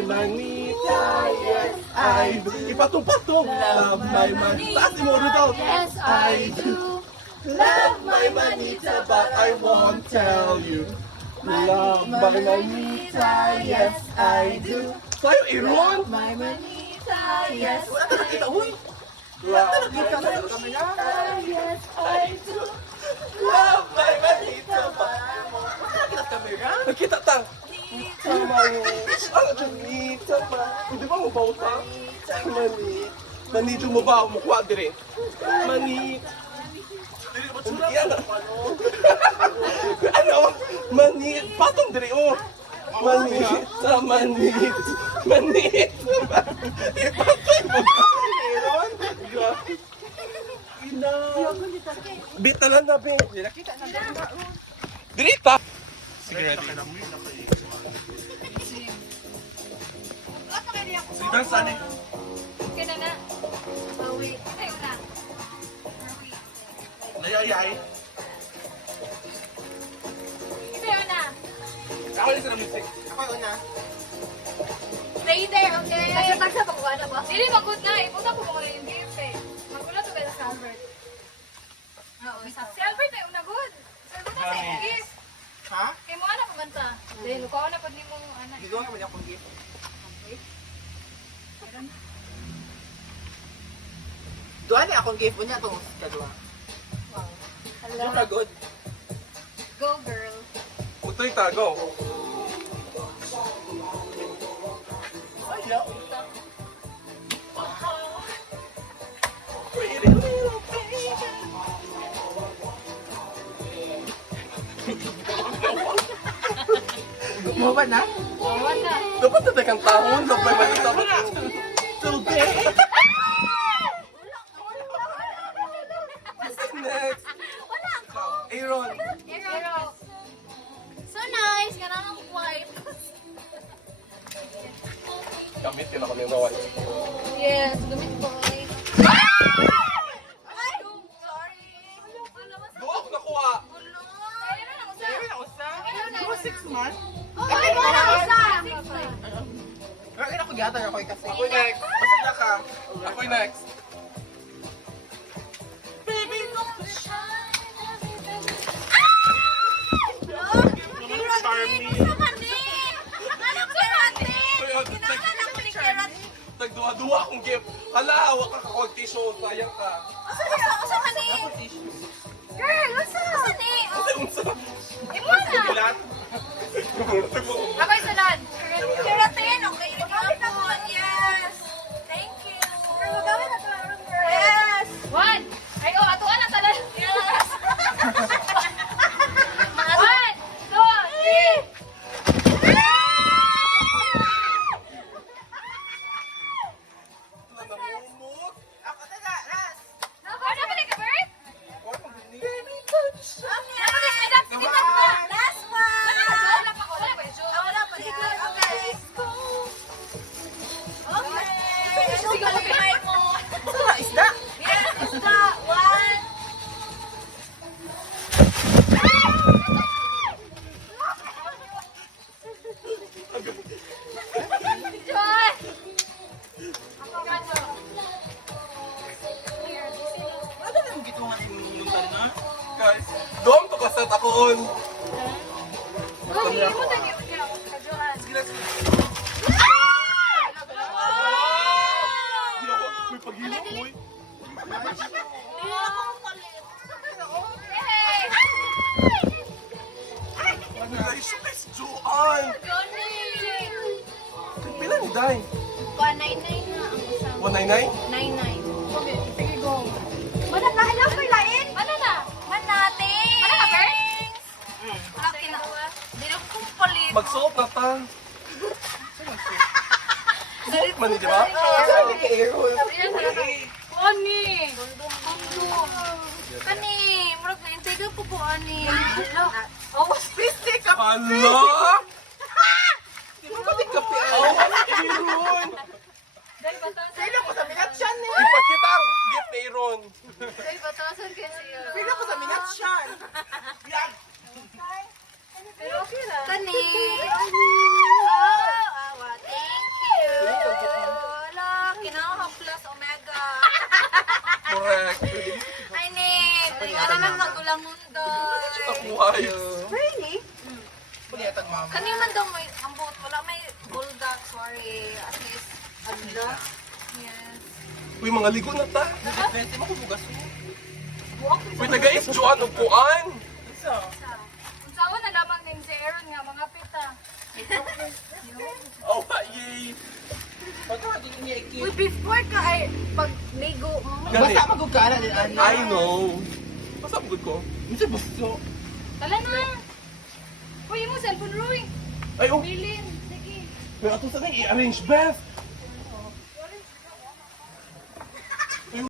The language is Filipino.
my manita, yes, I do. Ipatong-patong. Love my manita. Taas mo rin daw. Yes, I do. Love my manita, but I won't tell you. Love my manita, yes, I do. Sa'yo, Iron? My manita, yes, Wala ka nakita, huy. Love my manita, yes, I do. Love my manita, but I won't. Nakita kamera? Nakita tang. Ang manita ba? Hindi ba mo bauta? Manita. Manito mo ba? Mukha dire. Manita. Ano? Manit. Patong dire oh. Manit. Sa manit. Manit. Ipatong mo. Meron? Ina. Bita lang na be. Dirita. Sige ready. Sige saan eh? Okay na na. Bawi. Tayo na. Nayayay. Tayo na. Ako yung sa music. Ako yung una. Stay there, okay? Tagsa-tagsa pa kuha na ba? Dili, mag-good na. Ipunta ko muna yung gift eh. Magulat ko ba sa Albert? Oo, si Albert ay una good. Si Albert na sa gift. Ha? Kaya mo anak kumanta. Dahil lukaw na pag di mo anak. Gigawa ka ba niya akong gift? Doon niya akong gift mo niya itong kadua. Wow. Yung kagod. Go girl. Utoy tago. Ay, no. Pretty little baby. Mo ba na? Bawa na. Dapat na kang tahon. Dapat malita ba? Today. Next. Wala ako. Aaron. Pero, so nice. Ganang ang white. Kamit ka na kami naway. Yes, gamit ko eh. Ay! Sorry. Doon ako nakuha. Ulo. Ayun na lang, Ayun na usa. Ayun na, Yung usa. 6 months. Oh, ay, wala usa. Kaya ako gata ako kasi. Ako'y next. Basta na ka. Ako'y next. Tagduwa-duwa akong gift. Hala, hawak ka kakawag tissue. Sayang ka. Girl, usa. Usa ni. Kasi unsa. Imo na. Bilat. Ako'y sunod. Keratin, okay. Gamit ako. Yes. Thank you. Gamit ako. Yes. One. Ay, oh, atuan na tanan. Yes. One, two, three. Namumot. Ako na ras. Ano ba ka, Bert? Baby touch. Last one. Wala pa ko. Wala pa yung Wala pa rin. Okay. Okay. Sige, okay mo. Sa isda. Yes, isda. One. Joy! Ako ka, Jo. Ano na yung gitungan yung na? Guys, doon to kasat akoon. Oh, hindi mo tayo niya ako ka, Johan. May paghilok, boy. Hey! Ano na yung space, Joan? Johnny! Pila ni Day? 199 na ang isang. 199? 99. Okay, sige, go. Mana na, ilang may lain? Mana na? Manating! Mana ka, Bert? Laki na. Dino kong palit. Magsuot na ta. Suot man, di ba? Sabi kay Aaron. Ani! Kani! Murag na intay po po, Ani. Awas, Bisik ka. Hala! Di mo ba kape? Awas, Aaron! dahil batasan. Pila ko sa minat siya ni. Ipakita ang gift ni Aaron. Dahil batasan kasi. Pila ko sa minat siya. Pero okay lang. Kani! Oh, awa. Thank Tahanan magulangon doy. Kakuhay. Really? Punyatag mama. Kani man daw may ambot, wala may bulldog, sorry. At least, ano na. Yes. Uy, mga ligo na ta. Depende mo kung bugas mo. Buwak Uy, nagais Joan o kuan. Isa. Kung sawa na lamang din si Aaron nga, mga pita. Oh, yay. Pagka din niya ikit. Uy, before ka ay pag ligo mo. Gani. Basta magugana din ani. I know. Basta good ko. Isa busto. Tala na. Uy, mo cellphone, Roy. Ay, oh. Bilin. Sige. Pero ato sa nang i-arrange, Beth.